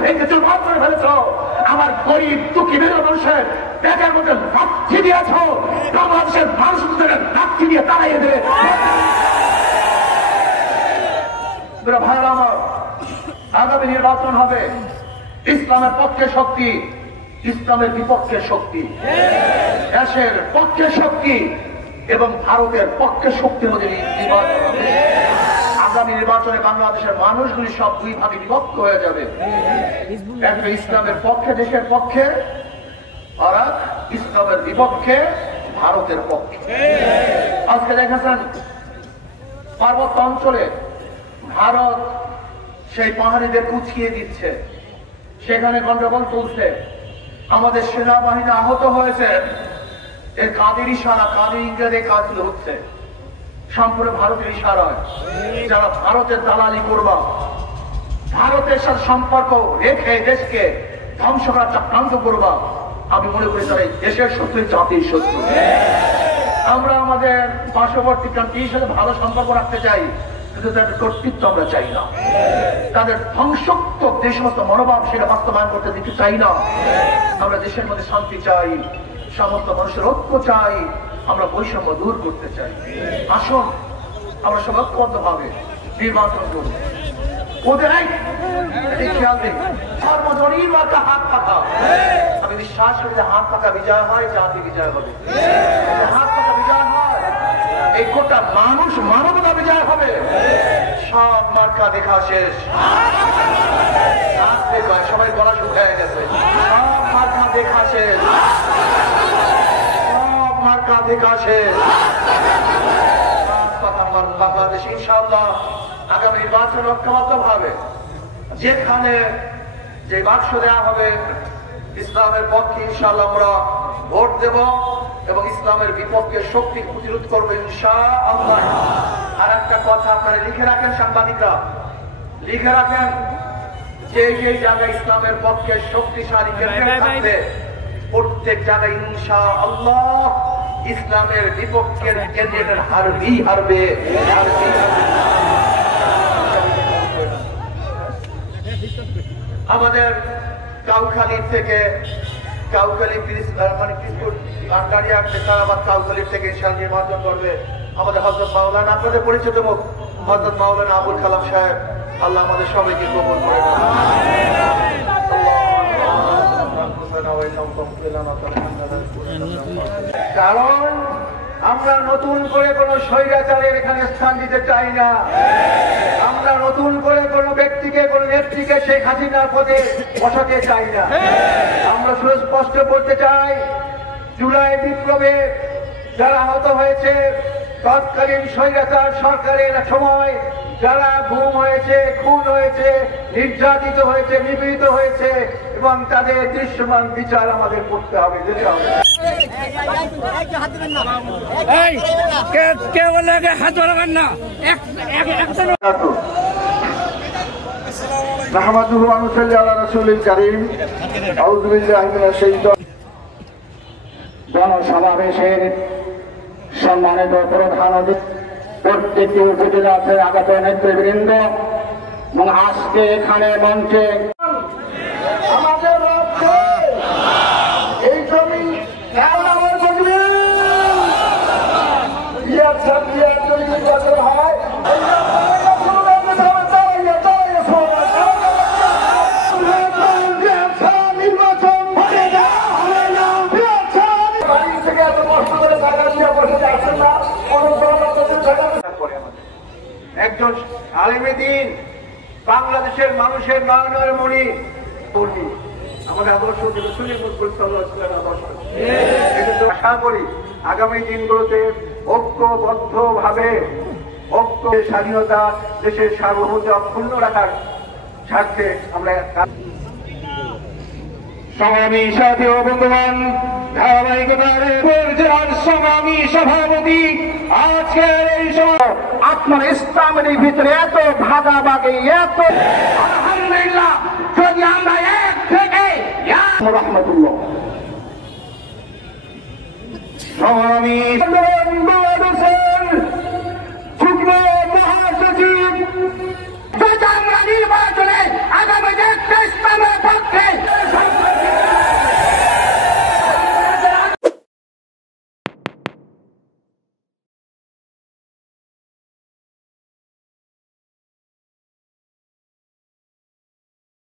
ভেঙে চুরমার করে ফেলেছ, আমার গরিব দুঃখী মেরু মানুষের পেটের মধ্যে লাথি দিয়েছ, বাংলাদেশের মানুষদের লাথি দিয়ে তাড়াইয়ে দেবে। ভাইরা আমার, আগামী নির্বাচন হবে ইসলামের পক্ষে শক্তি, ইসলামের বিপক্ষে শক্তি, দেশের পক্ষে শক্তি এবং ভারতের পক্ষে শক্তির মধ্যে নির্বাচন হবে। আগামী নির্বাচনে বাংলাদেশের মানুষগুলি সব দুই ভাগে বিভক্ত হয়ে যাবে, একটা ইসলামের পক্ষে দেশের পক্ষে, আর ইসলামের বিপক্ষে ভারতের পক্ষে। আজকে দেখেছেন পার্বত্য অঞ্চলে ভারত সেই পাহাড়িদের কুচিয়ে দিচ্ছে, সেখানে গন্ডগোল চলছে, আমাদের সেনাবাহিনী আহত হয়েছে। এর কাদের ইশারা, কাদের ইংরেজি কাজগুলো হচ্ছে সম্পূর্ণ ভারতের ইশারায়। যারা ভারতের দালালি করবা, ভারতের সাথে সম্পর্ক রেখে দেশকে ধ্বংস করার চক্রান্ত করবা, আমি মনে করি তারা দেশের শত্রু, জাতির শত্রু। আমরা আমাদের পার্শ্ববর্তী কান্ট্রির সাথে ভালো সম্পর্ক রাখতে চাই, কিন্তু তাদের কর্তৃত্ব আমরা চাই না, তাদের ধ্বংসাত্মক যে সমস্ত মনোভাব সেটা বাস্তবায়ন করতে দিতে চাই না। আমরা দেশের মধ্যে শান্তি চাই, সমস্ত মানুষের ঐক্য চাই, আমরা বৈষম্য দূর করতে চাই। আসুন আমরা সব ঐক্যবদ্ধ ভাবে নির্বাচন করব। ওদের খেয়াল দিন, সর্বজনীন একটা হাত পাকা। আমি বিশ্বাস করি যে হাত পাকা বিজয় হয়, জাতি বিজয় হবে। হাত পাকা বিজয় হয়, এই গোটা মানুষ মানবতা বিজয় হবে। সব মার্কা দেখা শেষ, সবাই গলা শুকায় গেছে। সব মার্কা দেখা শেষ, সব মার্কা দেখা শেষ। বাংলাদেশ ইনশাআল্লাহ আগামী নির্বাচন ঐক্যবদ্ধ ভাবে যেখানে যে বাক্স দেওয়া হবে ইসলামের পক্ষে ইনশাআল্লাহ আমরা ভোট দেব এবং ইসলামের বিপক্ষে শক্তি প্রতিরোধ করবো ইনশাআল্লাহ। আর একটা কথা আপনারা লিখে রাখেন, সাংবাদিকরা লিখে রাখেন, যে যে জায়গায় ইসলামের পক্ষে শক্তিশালী ক্যান্ডিডেট থাকবে প্রত্যেক জায়গায় ইনশাআল্লাহ ইসলামের বিপক্ষের ক্যান্ডিডেট হারবে। আমাদের কাউখালী থেকে কাউখালী কাউখালীর থেকে নির্বাচন করবে আমাদের হযরত মাওলানা, আপনাদের পরিচিত মুখ হযরত মাওলানা আবুল কালাম সাহেব। আল্লাহ আমাদের সবাইকে কবুল করে নেন। কারণ আমরা নতুন করে কোন স্বৈরাচারের এখানে স্থান দিতে চাই না, আমরা নতুন করে কোন ব্যক্তিকে, কোন নেত্রীকে শেখ হাসিনার পদে বসাতে চাই না। আমরা সুস্পষ্ট বলতে চাই, জুলাই বিপ্লবে যারা আহত হয়েছে, তৎকালীন স্বৈরাচার সরকারের সময় যারা গুম হয়েছে, খুন হয়েছে, নির্যাতিত হয়েছে, নিপীড়িত হয়েছে এবং তাদের দৃশ্যমান বিচার আমাদের করতে হবে, যেতে হবে। জনসমাবেশের সম্মানিত প্রধান অতিথি, প্রত্যেকটি উপজেলাতে আগত নেতৃবৃন্দ এবং আজকে এখানে মঞ্চে আমাদের এই জমি হয় একজন আলেমে দ্বীন, বাংলাদেশের মানুষের নয়নের মণি, আমাদের আদর্শ আদর্শ। আশা করি আগামী দিনগুলোতে ঐক্যবদ্ধ ভাবে ঐক্য, স্বাধীনতা, দেশের সার্বভৌমত্ব অক্ষুণ্ণ রাখার স্বার্থে আমরা সংগ্রামী সাথী ও বন্ধুগণ, ধারাবাহিকতার জেলার সংগ্রামী সভাপতি, আজকের এই সময় আপনার ইসলামের ভিতরে এত ভাগাভাগি, এত আলহামদুলিল্লাহ, যদি আমরা এক থেকে রহমতুল্লাহ সংগ্রামী